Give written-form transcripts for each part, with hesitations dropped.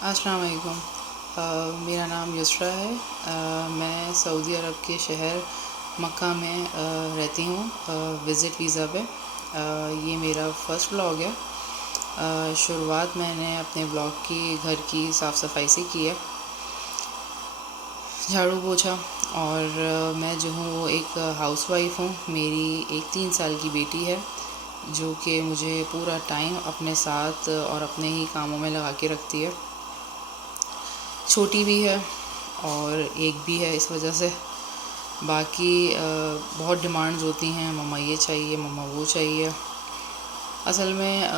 السلام علیکم۔ میرا نام یسریٰ ہے۔ میں سعودی عرب کے شہر مکہ میں رہتی ہوں وزٹ ویزا پہ۔ یہ میرا فرسٹ بلاگ ہے۔ شروعات میں نے اپنے بلاگ کی گھر کی صاف صفائی سے کی ہے، جھاڑو پوچھا، اور میں جو ہوں وہ ایک ہاؤس وائف ہوں۔ میری ایک 3 سال کی بیٹی ہے جو کہ مجھے پورا ٹائم اپنے ساتھ اور اپنے ہی کاموں میں لگا کے رکھتی ہے۔ چھوٹی بھی ہے اور ایک بھی ہے، اس وجہ سے باقی بہت ڈیمانڈز ہوتی ہیں، مما یہ چاہیے، مما وہ چاہیے۔ اصل میں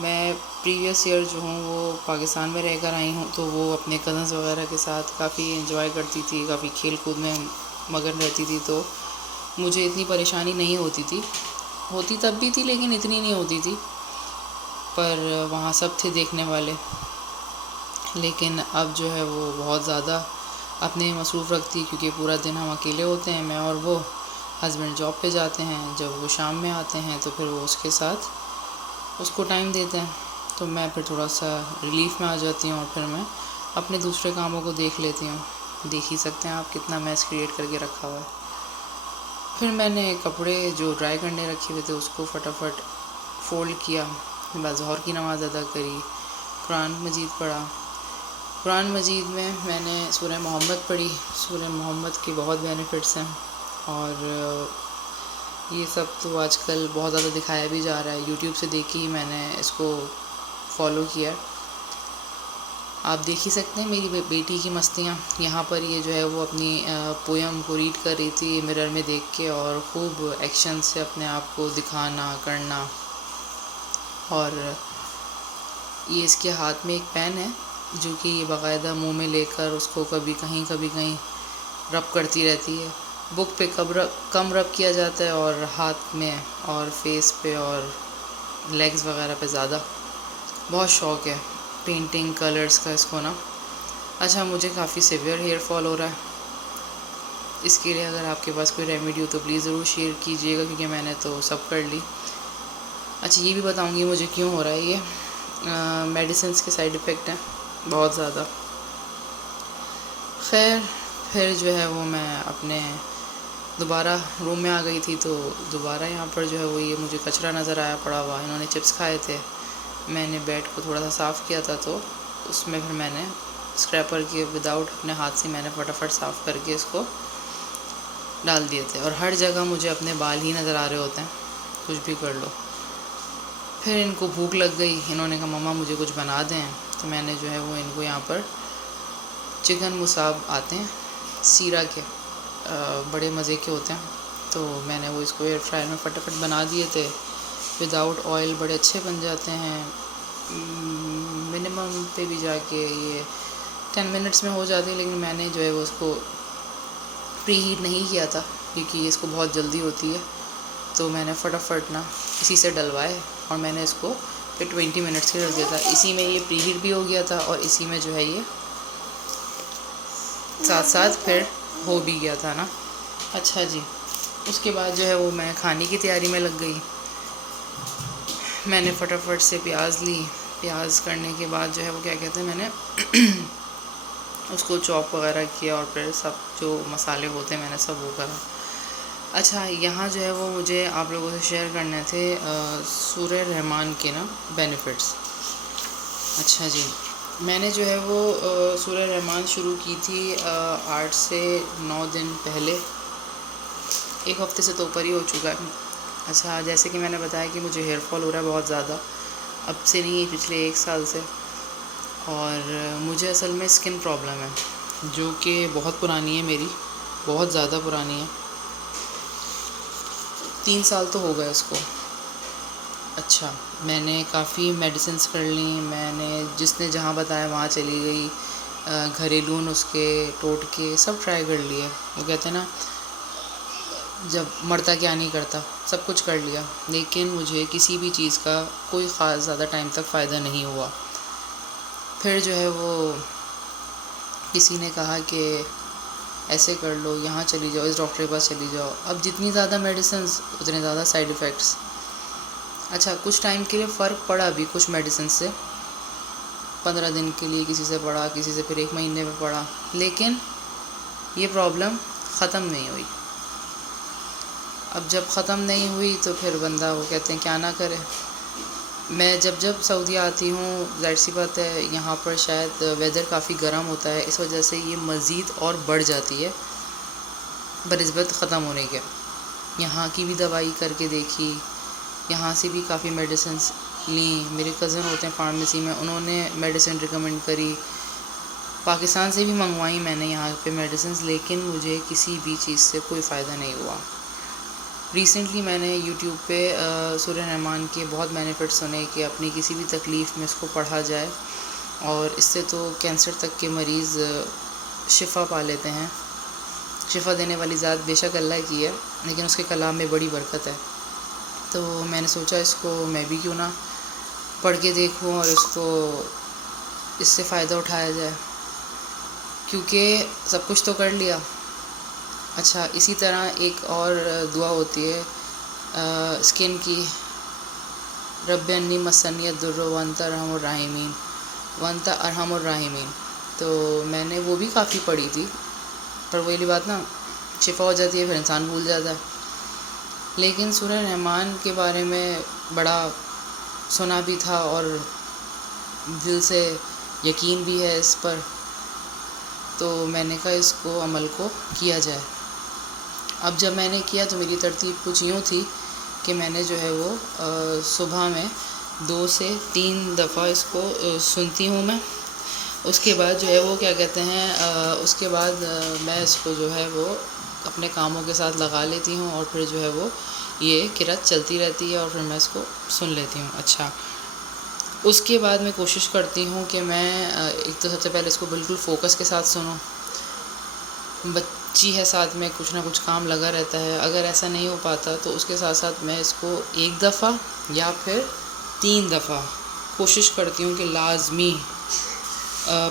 میں پریویس ایئر جو ہوں وہ پاکستان میں رہ کر آئی ہوں، تو وہ اپنے کزنز وغیرہ کے ساتھ کافی انجوائے کرتی تھی، کافی کھیل کود میں مگن رہتی تھی، تو مجھے اتنی پریشانی نہیں ہوتی تھی۔ ہوتی تب بھی تھی لیکن اتنی نہیں ہوتی تھی، پر وہاں سب تھے دیکھنے والے۔ لیکن اب جو ہے وہ بہت زیادہ اپنے مصروف رکھتی، کیونکہ پورا دن ہم اکیلے ہوتے ہیں، میں اور وہ۔ ہسبینڈ جاب پہ جاتے ہیں، جب وہ شام میں آتے ہیں تو پھر وہ اس کے ساتھ اس کو ٹائم دیتے ہیں، تو میں پھر تھوڑا سا ریلیف میں آ جاتی ہوں، اور پھر میں اپنے دوسرے کاموں کو دیکھ لیتی ہوں۔ دیکھ ہی سکتے ہیں آپ کتنا میس کریٹ کر کے رکھا ہوا ہے۔ پھر میں نے کپڑے جو ڈرائی کرنے رکھے ہوئے تھے اس کو فٹافٹ فولڈ کیا، بعد ظہر کی نماز ادا کری، قرآن مجید پڑھا۔ قرآن مجید میں نے سورہ محمد پڑھی۔ سورہ محمد کے بہت بینیفٹس ہیں، اور یہ سب تو آج کل بہت زیادہ دکھایا بھی جا رہا ہے، یوٹیوب سے دیکھی میں نے اس کو فالو کیا۔ آپ دیکھ ہی سکتے ہیں میری بیٹی کی مستیاں۔ یہاں پر یہ جو ہے وہ اپنی پویم کو ریڈ کر رہی تھی مرر میں دیکھ کے، اور خوب ایکشن سے اپنے آپ کو دکھانا کرنا۔ اور یہ اس کے ہاتھ میں ایک پین ہے جو کہ یہ باقاعدہ منہ میں لے کر اس کو کبھی کہیں رب کرتی رہتی ہے۔ بک پہ کم رب کیا جاتا ہے، اور ہاتھ میں اور فیس پہ اور لیگز وغیرہ پہ زیادہ۔ بہت شوق ہے پینٹنگ کلرز کا اس کو نا۔ اچھا، مجھے کافی سیویئر ہیئر فال ہو رہا ہے، اس کے لیے اگر آپ کے پاس کوئی ریمیڈی ہو تو پلیز ضرور شیئر کیجیے گا، کیونکہ میں نے تو سب کر لی۔ اچھا، یہ بھی بتاؤں گی مجھے کیوں ہو رہا ہے یہ۔ میڈیسنس کے سائیڈ افیکٹ ہیں بہت زیادہ۔ خیر، پھر جو ہے وہ میں اپنے دوبارہ روم میں آ گئی تھی، تو دوبارہ یہاں پر جو ہے وہ یہ مجھے کچرا نظر آیا پڑا ہوا۔ انہوں نے چپس کھائے تھے، میں نے بیڈ کو تھوڑا سا صاف کیا تھا، تو اس میں پھر میں نے اسکریپر کے وداؤٹ اپنے ہاتھ سے میں نے فٹافٹ صاف کر کے اس کو ڈال دیے تھے۔ اور ہر جگہ مجھے اپنے بال ہی نظر آ رہے ہوتے ہیں، کچھ بھی کر لو۔ پھر ان کو بھوک لگ گئی، انہوں نے کہا مما مجھے کچھ بنا دیں، تو میں نے جو ہے وہ ان کو یہاں پر چکن مصاب آتے ہیں سیرا کے، بڑے مزے کے ہوتے ہیں، تو میں نے وہ اس کو ایئر فرائر میں فٹافٹ بنا دیے تھے وداؤٹ آئل۔ بڑے اچھے بن جاتے ہیں، منیمم پہ بھی جا کے یہ 10 منٹس میں ہو جاتے ہیں، لیکن میں نے جو ہے وہ اس کو پری ہیٹ نہیں کیا تھا، کیونکہ اس کو بہت جلدی ہوتی ہے، تو میں نے فٹافٹ نا اسی سے ڈلوائے، اور میں نے اس کو پھر 20 منٹس کے رکھ دیا تھا۔ اسی میں یہ پری ہیٹ بھی ہو گیا تھا، اور اسی میں جو ہے یہ ساتھ پھر ہو بھی گیا تھا نا۔ اچھا جی، اس کے بعد جو ہے وہ میں کھانے کی تیاری میں لگ گئی۔ میں نے فٹافٹ سے پیاز لی، پیاز کرنے کے بعد جو ہے وہ کیا کہتے ہیں، میں نے اس کو چاپ وغیرہ کیا، اور پھر سب جو مسالے ہوتے ہیں میں نے سب وہ کرا۔ اچھا، یہاں جو ہے وہ مجھے آپ لوگوں سے شیئر کرنے تھے سورہ رحمان کے نا بینیفٹس۔ اچھا جی، میں نے جو ہے وہ سورہ رحمان شروع کی تھی 8 سے 9 دن پہلے، ایک ہفتے سے تو اوپر ہی ہو چکا ہے۔ اچھا، جیسے کہ میں نے بتایا کہ مجھے ہیئر فال ہو رہا ہے بہت زیادہ، اب سے نہیں پچھلے 1 سال سے، اور مجھے اصل میں اسکن پرابلم ہے جو کہ بہت پرانی ہے، میری بہت زیادہ پرانی ہے، 3 سال تو ہو گئے اس کو۔ اچھا، میں نے کافی میڈیسنس کر لیں، میں نے جس نے جہاں بتایا وہاں چلی گئی، گھریلو نسخے ٹوٹکے سب ٹرائی کر لیے۔ وہ کہتے ہیں نا جب مرتا کیا نہیں کرتا، سب کچھ کر لیا، لیکن مجھے کسی بھی چیز کا کوئی خاص زیادہ ٹائم تک فائدہ نہیں ہوا۔ پھر جو ہے وہ کسی نے کہا کہ ایسے کر لو، یہاں چلی جاؤ، اس ڈاکٹر کے پاس چلی جاؤ۔ اب جتنی زیادہ میڈیسنز اتنے زیادہ سائیڈ ایفیکٹس۔ اچھا، کچھ ٹائم کے لیے فرق پڑا بھی کچھ میڈیسن سے، 15 دن کے لیے کسی سے پڑھا، کسی سے پھر 1 مہینے میں پڑھا، لیکن یہ پرابلم ختم نہیں ہوئی۔ اب جب ختم نہیں ہوئی تو پھر بندہ وہ کہتے ہیں کیا نہ کرے۔ میں جب سعودیہ آتی ہوں، ظاہر سی بات ہے یہاں پر شاید ویدر کافی گرم ہوتا ہے، اس وجہ سے یہ مزید اور بڑھ جاتی ہے بنسبت ختم ہونے کے۔ یہاں کی بھی دوائی کر کے دیکھی، یہاں سے بھی کافی میڈیسنس لیں، میرے کزن ہوتے ہیں فارمیسی میں، انہوں نے میڈیسن ریکمنڈ کری، پاکستان سے بھی منگوائی میں نے یہاں پہ میڈیسنس، لیکن مجھے کسی بھی چیز سے کوئی فائدہ نہیں ہوا۔ ریسنٹلی میں نے یوٹیوب پہ سورہ رحمان کے بہت بینیفٹ سنے کہ اپنی کسی بھی تکلیف میں اس کو پڑھا جائے، اور اس سے تو کینسر تک کے مریض شفا پا لیتے ہیں۔ شفا دینے والی ذات بے شک اللہ کی ہے، لیکن اس کے کلام میں بڑی برکت ہے۔ تو میں نے سوچا اس کو میں بھی کیوں نہ پڑھ کے دیکھوں اور اس کو اس سے فائدہ اٹھایا جائے، کیونکہ سب کچھ تو کر لیا۔ اچھا، اسی طرح ایک اور دعا ہوتی ہے اسکن کی، رب انی مسنی الضر وانت ارحم الراحمین، وانت ارحم الراحمین، تو میں نے وہ بھی کافی پڑھی تھی، پر وہی بات نا، شفا ہو جاتی ہے پھر انسان بھول جاتا ہے۔ لیکن سورہ رحمان کے بارے میں بڑا سنا بھی تھا اور دل سے یقین بھی ہے اس پر، تو میں نے کہا اس کو عمل کو کیا جائے۔ اب جب میں نے کیا تو میری ترتیب کچھ یوں تھی کہ میں نے جو ہے وہ صبح میں 2 سے 3 دفعہ اس کو سنتی ہوں میں، اس کے بعد جو ہے وہ کیا کہتے ہیں اس کے بعد میں اس کو جو ہے وہ اپنے کاموں کے ساتھ لگا لیتی ہوں، اور پھر جو ہے وہ یہ قرأت چلتی رہتی ہے اور پھر میں اس کو سن لیتی ہوں۔ اچھا، اس کے بعد میں کوشش کرتی ہوں کہ میں ایک تو سب سے پہلے اس کو بالکل فوکس کے ساتھ سنوں۔ بچی ہے ساتھ میں، کچھ نہ کچھ کام لگا رہتا ہے، اگر ایسا نہیں ہو پاتا تو اس کے ساتھ ساتھ میں اس کو 1 دفعہ یا پھر 3 دفعہ کوشش کرتی ہوں کہ لازمی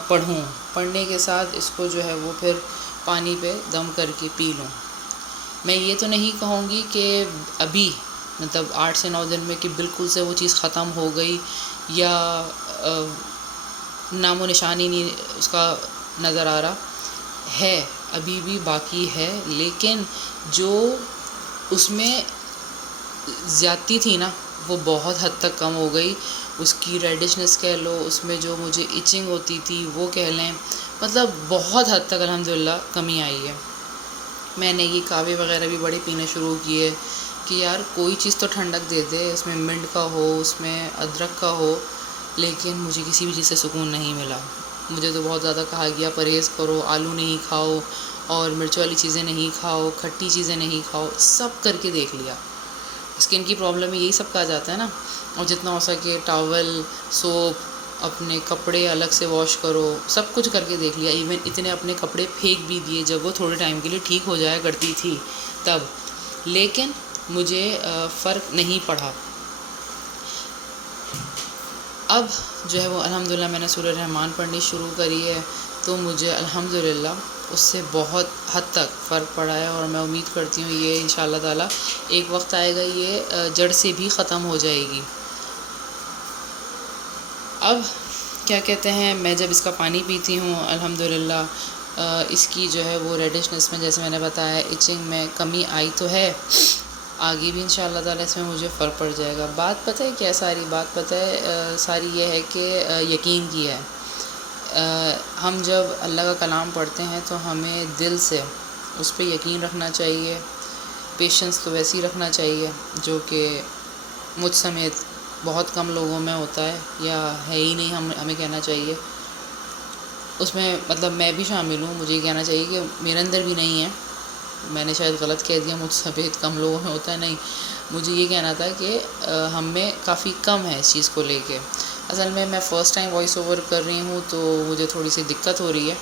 پڑھوں، پڑھنے کے ساتھ اس کو جو ہے وہ پھر پانی پہ دم کر کے پی لوں۔ میں یہ تو نہیں کہوں گی کہ ابھی مطلب 8 سے 9 دن میں کہ بالکل سے وہ چیز ختم ہو گئی یا نام و نشان ہی نہیں اس کا نظر آ رہا ہے، ابھی بھی باقی ہے، لیکن جو اس میں زیادتی تھی نا وہ بہت حد تک کم ہو گئی۔ اس کی ریڈشنس کہہ لو، اس میں جو مجھے ایچنگ ہوتی تھی وہ کہہ لیں، مطلب بہت حد تک الحمدللہ کمی آئی ہے۔ میں نے یہ کہوے وغیرہ بھی بڑے پینے شروع کیے کہ یار کوئی چیز تو ٹھنڈک دے دے، اس میں منٹ کا ہو، اس میں ادرک کا ہو، لیکن مجھے کسی بھی چیز سے سکون نہیں ملا۔ مجھے تو بہت زیادہ کہا گیا پرہیز کرو، آلو نہیں کھاؤ اور مرچ والی چیزیں نہیں کھاؤ، کھٹی چیزیں نہیں کھاؤ، سب کر کے دیکھ لیا۔ اسکن کی پرابلم میں یہی سب کہا جاتا ہے نا، اور جتنا ہو سکے ٹاول، سوپ، اپنے کپڑے الگ سے واش کرو، سب کچھ کر کے دیکھ لیا، ایون اتنے اپنے کپڑے پھینک بھی دیے جب وہ تھوڑے ٹائم کے لیے ٹھیک ہو جایا کرتی تھی تب، لیکن مجھے فرق نہیں پڑا۔ اب جو ہے وہ الحمدللہ میں نے سورہ رحمان پڑھنی شروع کری ہے، تو مجھے الحمدللہ اس سے بہت حد تک فرق پڑا ہے، اور میں امید کرتی ہوں یہ انشاءاللہ تعالی ایک وقت آئے گا یہ جڑ سے بھی ختم ہو جائے گی۔ اب کیا کہتے ہیں، میں جب اس کا پانی پیتی ہوں الحمدللہ اس کی جو ہے وہ ریڈشنس میں، جیسے میں نے بتایا، ایچنگ میں کمی آئی تو ہے، آگے بھی انشاءاللہ تعالی اس میں مجھے فرق پڑ جائے گا۔ بات پتہ ہے کیا، ساری بات پتہ ہے ساری یہ ہے کہ یقین کی ہے۔ ہم جب اللہ کا کلام پڑھتے ہیں تو ہمیں دل سے اس پہ یقین رکھنا چاہیے، پیشنس تو ویسے ہی رکھنا چاہیے جو کہ مجھ سمیت بہت کم لوگوں میں ہوتا ہے یا ہے ہی نہیں، ہمیں کہنا چاہیے اس میں، مطلب میں بھی شامل ہوں، مجھے یہ کہنا چاہیے کہ میرے اندر بھی نہیں ہے۔ میں نے شاید غلط کہہ دیا، مجھ سمیت کم لوگوں میں ہوتا ہے، نہیں، مجھے یہ کہنا تھا کہ ہم میں کافی کم ہے اس چیز کو لے کے۔ اصل میں فرسٹ ٹائم وائس اوور کر رہی ہوں تو مجھے تھوڑی سی دقت ہو رہی ہے،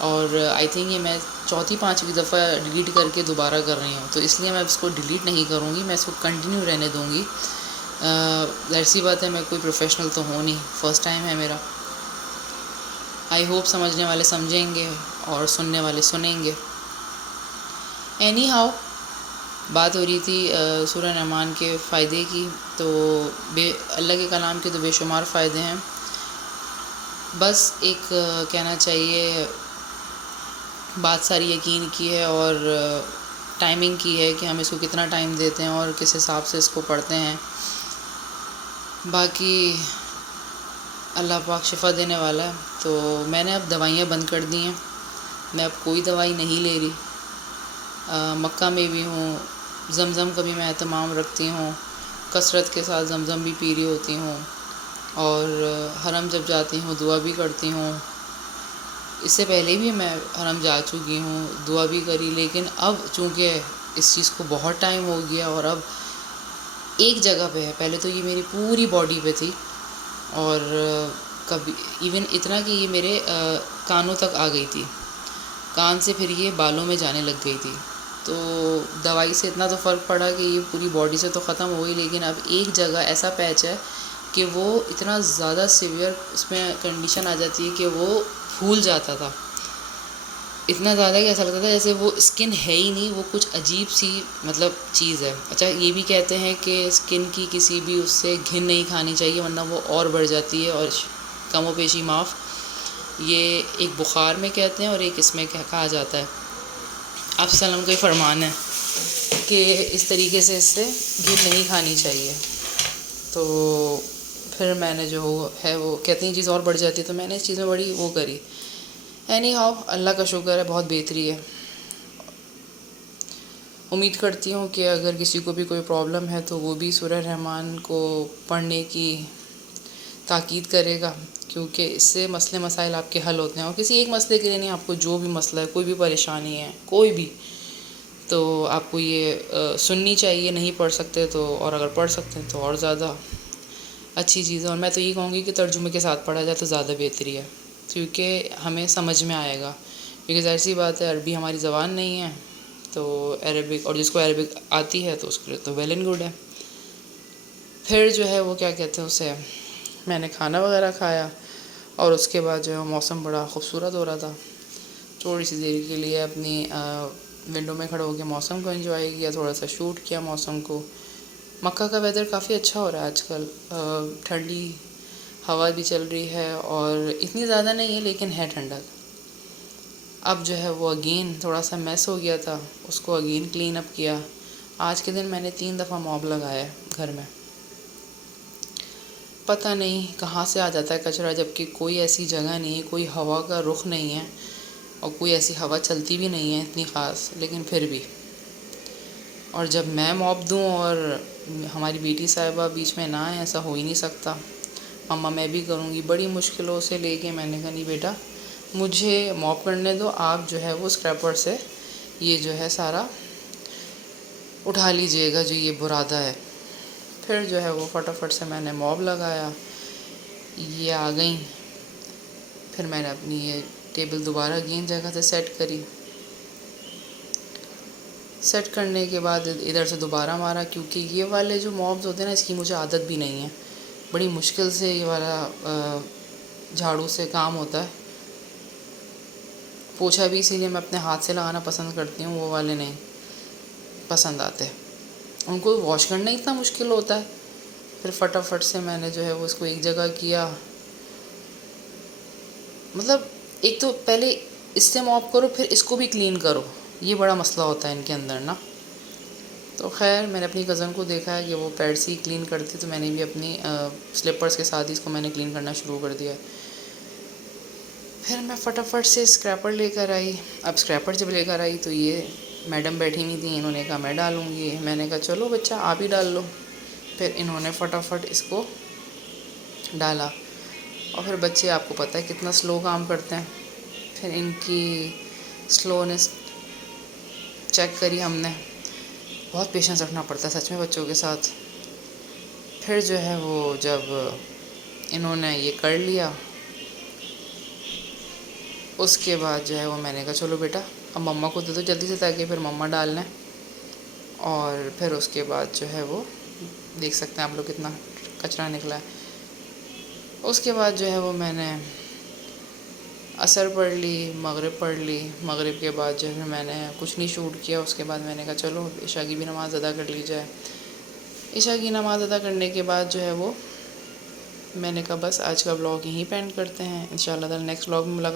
اور آئی تھنک یہ میں 4-5ویں دفعہ ڈیلیٹ کر کے دوبارہ کر رہی ہوں، تو اس لیے میں اس کو ڈیلیٹ نہیں کروں گی، میں اس کو کنٹینیو رہنے دوں گی۔ ظاہر سی بات ہے میں کوئی پروفیشنل تو ہوں نہیں، فرسٹ ٹائم ہے میرا۔ آئی ہوپ سمجھنے والے سمجھیں گے اور سننے والے سنیں گے۔ اینی ہاؤ، بات ہو رہی تھی سورہ رحمان کے فائدے کی، تو اللہ کے کلام کے تو بے شمار فائدے ہیں۔ بس ایک کہنا چاہیے بات ساری یقین کی ہے اور ٹائمنگ کی ہے کہ ہم اس کو کتنا ٹائم دیتے ہیں اور کس حساب سے اس کو پڑھتے ہیں. باقی اللہ پاک شفا دینے والا ہے. تو میں نے اب دوائیاں بند کر دی ہیں. میں اب کوئی دوائی نہیں لے رہی. مکہ میں بھی ہوں، زمزم کا بھی میں اہتمام رکھتی ہوں، کثرت کے ساتھ زمزم بھی پی رہی ہوتی ہوں، اور حرم جب جاتی ہوں دعا بھی کرتی ہوں. اس سے پہلے بھی میں حرم جا چکی ہوں، دعا بھی کری، لیکن اب چونکہ اس چیز کو بہت ٹائم ہو گیا اور اب ایک جگہ پہ ہے. پہلے تو یہ میری پوری باڈی پہ تھی، اور کبھی ایون اتنا کہ یہ میرے کانوں تک آ گئی تھی، کان سے پھر یہ بالوں میں جانے لگ گئی تھی. تو دوائی سے اتنا تو فرق پڑا کہ یہ پوری باڈی سے تو ختم ہو گئی، لیکن اب ایک جگہ ایسا پیچ ہے کہ وہ اتنا زیادہ سیویئر اس میں کنڈیشن آ جاتی ہے کہ وہ پھول جاتا تھا. اتنا زیادہ کہ ایسا لگتا تھا جیسے وہ اسکن ہے ہی نہیں، وہ کچھ عجیب سی مطلب چیز ہے. اچھا یہ بھی کہتے ہیں کہ اسکن کی کسی بھی اس سے گھن نہیں کھانی چاہیے ورنہ وہ اور بڑھ جاتی ہے، اور کم و بیشی معاف. یہ ایک بخار میں کہتے ہیں اور ایک اس میں کہا جاتا ہے. آپ سلم کا فرمان ہے کہ اس طریقے سے اس سے گھن نہیں کھانی چاہیے. تو پھر میں نے جو ہے وہ کہتے ہیں چیز اور بڑھ جاتی ہے، تو میں نے اس چیز میں بڑی وہ کری. اینی ہاؤ اللہ کا شکر ہے، بہت بہتری ہے. امید کرتی ہوں کہ اگر کسی کو بھی کوئی پرابلم ہے تو وہ بھی سورہ رحمان کو پڑھنے کی تاکید کرے گا، کیونکہ اس سے مسئلے مسائل آپ کے حل ہوتے ہیں. اور کسی ایک مسئلے کے لیے نہیں، آپ کو جو بھی مسئلہ ہے، کوئی بھی پریشانی ہے، کوئی بھی، تو آپ کو یہ سننی چاہیے. نہیں پڑھ سکتے تو، اور اگر پڑھ سکتے ہیں تو اور زیادہ اچھی چیز ہے. اور میں تو یہ کہوں گی کہ ترجمے کے ساتھ پڑھا جائے تو زیادہ بہتری ہے، کیونکہ ہمیں سمجھ میں آئے گا. کیونکہ ظاہر سی بات ہے عربی ہماری زبان نہیں ہے، تو عربک، اور جس کو عربک آتی ہے تو اس کے لیے تو ویل اینڈ گڈ ہے. پھر جو ہے وہ کیا کہتے ہیں اسے، میں نے کھانا وغیرہ کھایا، اور اس کے بعد جو ہے موسم بڑا خوبصورت ہو رہا تھا. تھوڑی سی دیر کے لیے اپنی ونڈو میں کھڑے ہو کے موسم کو انجوائے کیا، تھوڑا سا شوٹ کیا موسم کو. مکہ کا ویدر کافی اچھا ہو رہا ہے آج کل، ٹھنڈی ہوا بھی چل رہی ہے، اور اتنی زیادہ نہیں ہے لیکن ہے ٹھنڈک. اب جو ہے وہ اگین تھوڑا سا میس ہو گیا تھا، اس کو اگین کلین اپ کیا. آج کے دن میں نے 3 دفعہ موب لگایا ہے گھر میں. پتہ نہیں کہاں سے آ جاتا ہے کچرا، جب کہ کوئی ایسی جگہ نہیں ہے، کوئی ہوا کا رخ نہیں ہے، اور کوئی ایسی ہوا چلتی بھی نہیں ہے اتنی خاص، لیکن پھر بھی. اور جب میں موب دوں اور ہماری بیٹی صاحبہ بیچ میں نہ آئے، ایسا ہو ہی نہیں سکتا. مما میں بھی کروں گی، بڑی مشکلوں سے لے کے میں نے کہا نہیں بیٹا مجھے موب کرنے دو، آپ جو ہے وہ اسکریپر سے یہ جو ہے سارا اٹھا لیجئے گا جو یہ برادہ ہے. پھر جو ہے وہ فٹافٹ سے میں نے موب لگایا، یہ آ گئیں. پھر میں نے اپنی یہ ٹیبل دوبارہ اگین جگہ سے سیٹ کری. سیٹ کرنے کے بعد ادھر سے دوبارہ مارا، کیونکہ یہ والے جو موبز ہوتے ہیں نا، اس کی مجھے عادت بھی نہیں ہے. بڑی مشکل سے یہ والا جھاڑو سے کام ہوتا ہے. پوچھا بھی اسی لیے میں اپنے ہاتھ سے لگانا پسند کرتی ہوں، وہ والے نہیں پسند آتے، ان کو واش کرنا اتنا مشکل ہوتا ہے. پھر فٹافٹ سے میں نے جو ہے وہ اس کو ایک جگہ کیا. مطلب ایک تو پہلے اس سے موب کرو، پھر اس کو بھی کلین کرو، یہ بڑا مسئلہ ہوتا ہے ان کے اندر نا. تو خیر میں نے اپنی کزن کو دیکھا ہے کہ وہ پیڈ سے ہی کلین کرتی، تو میں نے بھی اپنی سلپرز کے ساتھ ہی اس کو میں نے کلین کرنا شروع کر دیا. پھر میں فٹافٹ سے اسکریپر لے کر آئی. اب اسکریپر جب لے کر آئی تو یہ میڈم بیٹھی ہوئی تھیں، انہوں نے کہا میں ڈالوں گی. میں نے کہا چلو بچہ آپ ہی ڈال لو. پھر انہوں نے فٹافٹ اس کو ڈالا، اور پھر بچے آپ کو پتہ ہے کتنا سلو کام کرتے ہیں. پھر ان کی سلونیس چیک کری ہم نے. بہت پیشنس رکھنا پڑتا ہے سچ میں بچوں کے ساتھ. پھر جو ہے وہ جب انہوں نے یہ کر لیا، اس کے بعد جو ہے وہ میں نے کہا چلو بیٹا اب مما کو دے دو جلدی سے، تاکہ پھر مما ڈال لیں. اور پھر اس کے بعد جو ہے وہ دیکھ سکتے ہیں آپ لوگ کتنا کچرا نکلا ہے. اس کے بعد جو ہے وہ میں نے عصر پڑھ لی، مغرب پڑھ لی. مغرب کے بعد جو ہے میں نے کچھ نہیں شوٹ کیا. اس کے بعد میں نے کہا چلو عشاء کی بھی نماز ادا کر لی جائے. عشاء کی نماز ادا کرنے کے بعد جو ہے وہ میں نے کہا بس آج کا بلاگ یہیں پینڈ کرتے ہیں، انشاءاللہ تعالی نیکسٹ بلاگ میں ملاقات